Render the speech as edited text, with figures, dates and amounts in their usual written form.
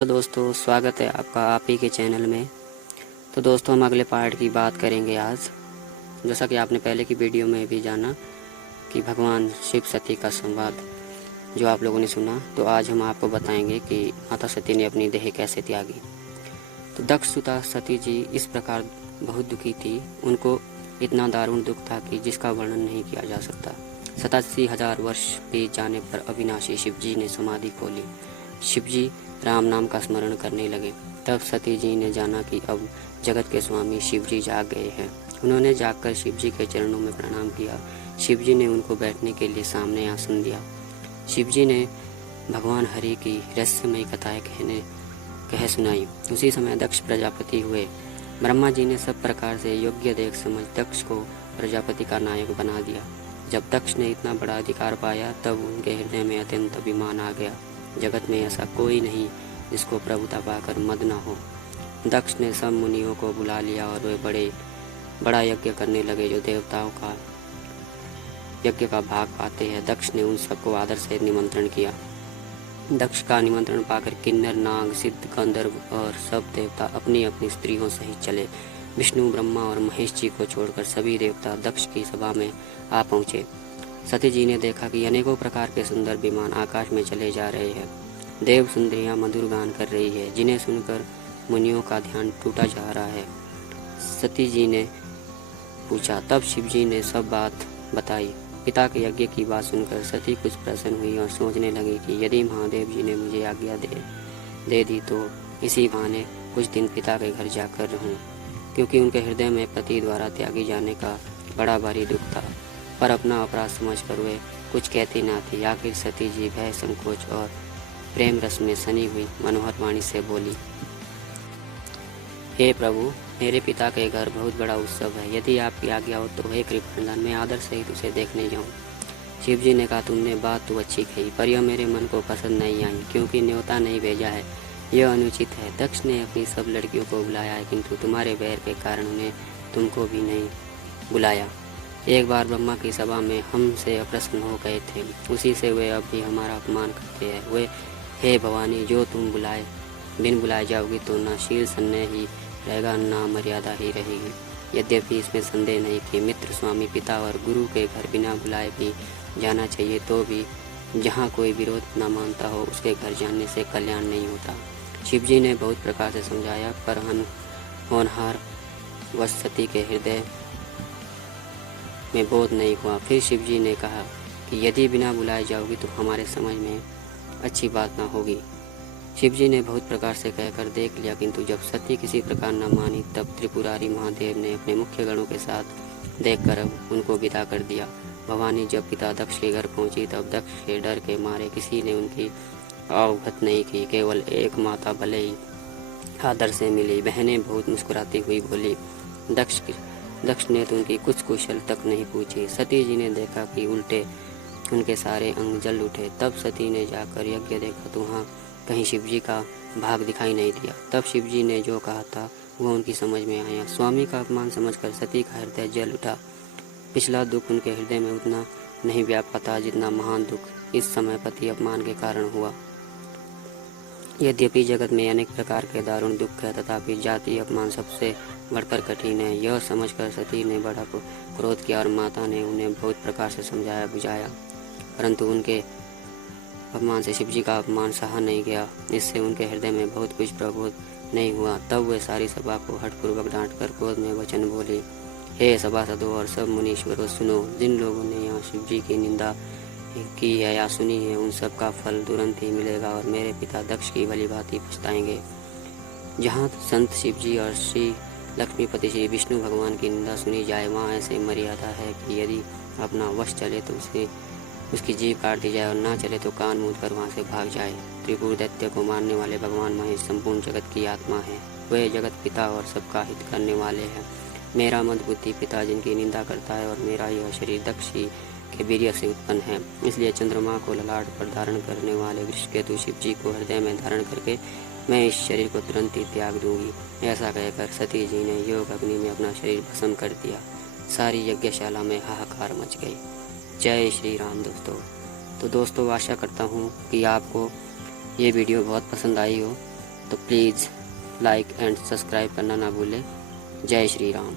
तो दोस्तों स्वागत है आपका आप ही के चैनल में। तो दोस्तों हम अगले पार्ट की बात करेंगे आज। जैसा कि आपने पहले की वीडियो में भी जाना कि भगवान शिव सती का संवाद जो आप लोगों ने सुना, तो आज हम आपको बताएंगे कि माता सती ने अपनी देह कैसे त्यागी। तो दक्ष सुता सती जी इस प्रकार बहुत दुखी थी। उनको इतना दारुण दुख था कि जिसका वर्णन नहीं किया जा सकता। 87,000 वर्ष बीत जाने पर अविनाशी शिव जी ने समाधि खोली। शिव जी राम नाम का स्मरण करने लगे। तब सती जी ने जाना कि अब जगत के स्वामी शिव जी जाग गए हैं। उन्होंने जागकर शिव जी के चरणों में प्रणाम किया। शिव जी ने उनको बैठने के लिए सामने आसन दिया। शिव जी ने भगवान हरि की रहस्यमयी कथाएं कह सुनाई। उसी समय दक्ष प्रजापति हुए। ब्रह्मा जी ने सब प्रकार से योग्य देख समझ दक्ष को प्रजापति का नायक बना दिया। जब दक्ष ने इतना बड़ा अधिकार पाया तब उनके हृदय में अत्यंत अभिमान आ गया। जगत में ऐसा कोई नहीं जिसको प्रभुता पाकर मद न हो। दक्ष ने सब मुनियों को बुला लिया और वे बड़ा यज्ञ करने लगे जो देवताओं का यज्ञ का भाग पाते हैं। दक्ष ने उन सबको आदर से निमंत्रण किया। दक्ष का निमंत्रण पाकर किन्नर, नाग, सिद्ध, गंधर्व और सब देवता अपनी अपनी स्त्रियों सहित चले। विष्णु, ब्रह्मा और महेश जी को छोड़कर सभी देवता दक्ष की सभा में आ पहुँचे। सती जी ने देखा कि अनेकों प्रकार के सुंदर विमान आकाश में चले जा रहे हैं। देव सुंदरियां मधुर गान कर रही है, जिन्हें सुनकर मुनियों का ध्यान टूटा जा रहा है। सती जी ने पूछा। तब शिव जी ने सब बात बताई। पिता के यज्ञ की बात सुनकर सती कुछ प्रसन्न हुई और सोचने लगी कि यदि महादेव जी ने मुझे आज्ञा दे दी तो इसी बहाने कुछ दिन पिता के घर जाकर रहूं, क्योंकि उनके हृदय में पति द्वारा त्यागी जाने का बड़ा भारी दुख था। पर अपना अपराध समझकर वे कुछ कहती ना थी। आखिर सती जी भय, संकोच और प्रेम रस में सनी हुई मनोहर वाणी से बोली, हे प्रभु, मेरे पिता के घर बहुत बड़ा उत्सव है। यदि आपकी आज्ञा हो तो हे कृपानंदन, मैं आदर सहित उसे देखने जाऊं। शिव जी ने कहा, तुमने बात तो अच्छी कही, पर यह मेरे मन को पसंद नहीं आई, क्योंकि न्योता नहीं भेजा है, यह अनुचित है। दक्ष ने अपनी सब लड़कियों को बुलाया है, किंतु तुम्हारे बैर के कारण उन्हें तुमको भी नहीं बुलाया। एक बार ब्रह्मा की सभा में हमसे अप्रसन्न हो गए थे, उसी से वे अब भी हमारा अपमान करते हैं। वे, हे भवानी, जो तुम बिन बुलाए जाओगी तो ना शील संदेह ही रहेगा, ना मर्यादा ही रहेगी। यद्यपि इसमें संदेह नहीं कि मित्र, स्वामी, पिता और गुरु के घर बिना बुलाए भी जाना चाहिए, तो भी जहाँ कोई विरोध न मानता हो उसके घर जाने से कल्याण नहीं होता। शिव जी ने बहुत प्रकार से समझाया, पर होनहार वश सती के हृदय में बोध नहीं हुआ। फिर शिव जी ने कहा कि यदि बिना बुलाए जाओगी तो हमारे समझ में अच्छी बात ना होगी। शिव जी ने बहुत प्रकार से कहकर देख लिया, किंतु जब सती किसी प्रकार न मानी तब त्रिपुरारी महादेव ने अपने मुख्य गणों के साथ देखकर उनको विदा कर दिया। भवानी जब पिता दक्ष के घर पहुंची तब दक्ष के डर के मारे किसी ने उनकी अवगत नहीं की। केवल एक माता भले ही आदर से मिली। बहनें बहुत मुस्कुराती हुई बोली। दक्ष ने तो उनकी कुछ कुशल तक नहीं पूछी। सती जी ने देखा कि उल्टे उनके सारे अंग जल उठे। तब सती ने जाकर यज्ञ देखा तो वहाँ कहीं शिव जी का भाग दिखाई नहीं दिया। तब शिव जी ने जो कहा था वह उनकी समझ में आया। स्वामी का अपमान समझकर सती का हृदय जल उठा। पिछला दुख उनके हृदय में उतना नहीं व्यापा था जितना महान दुख इस समय पति अपमान के कारण हुआ। यद्यपि जगत में अनेक प्रकार के दारुण दुख है, तथापि जाति अपमान सबसे बढ़कर कठिन है। यह समझकर सती ने बड़ा क्रोध किया और माता ने उन्हें बहुत प्रकार से समझाया बुझाया, परंतु उनके अपमान से शिव जी का अपमान सहा नहीं गया। इससे उनके हृदय में बहुत कुछ प्रबोध नहीं हुआ। तब वे सारी सभा को हठपूर्वक डांटकर क्रोध में वचन बोले, हे सभासदों और सब मुनीश्वरों, सुनो। जिन लोगों ने यहाँ शिव जी की निंदा की है या सुनी है उन सब का फल तुरंत ही मिलेगा और मेरे पिता दक्ष की भली भांति पछताएंगे। जहाँ संत शिव जी और श्री लक्ष्मीपति श्री विष्णु भगवान की निंदा सुनी जाए, वहाँ ऐसे मर्यादा है कि यदि अपना वश चले तो उसकी जीभ काट दी जाए और ना चले तो कान मूंद कर वहाँ से भाग जाए। त्रिपुर दैत्य को मारने वाले भगवान महेश संपूर्ण जगत की आत्मा है। वे जगत पिता और सबका हित करने वाले हैं। मेरा मद बुद्धि पिता जिनकी निंदा करता है और मेरा यह शरीर दक्ष के वीर्य से उत्पन्न है। इसलिए चंद्रमा को ललाट पर धारण करने वाले वृषकेतु शिव जी को हृदय में धारण करके मैं इस शरीर को तुरंत ही त्याग दूंगी। ऐसा कहकर सती जी ने योग अग्नि में अपना शरीर भस्म कर दिया। सारी यज्ञशाला में हाहाकार मच गई। जय श्री राम। दोस्तों आशा करता हूँ कि आपको ये वीडियो बहुत पसंद आई हो। तो प्लीज़ लाइक एंड सब्सक्राइब करना ना भूलें। जय श्री राम।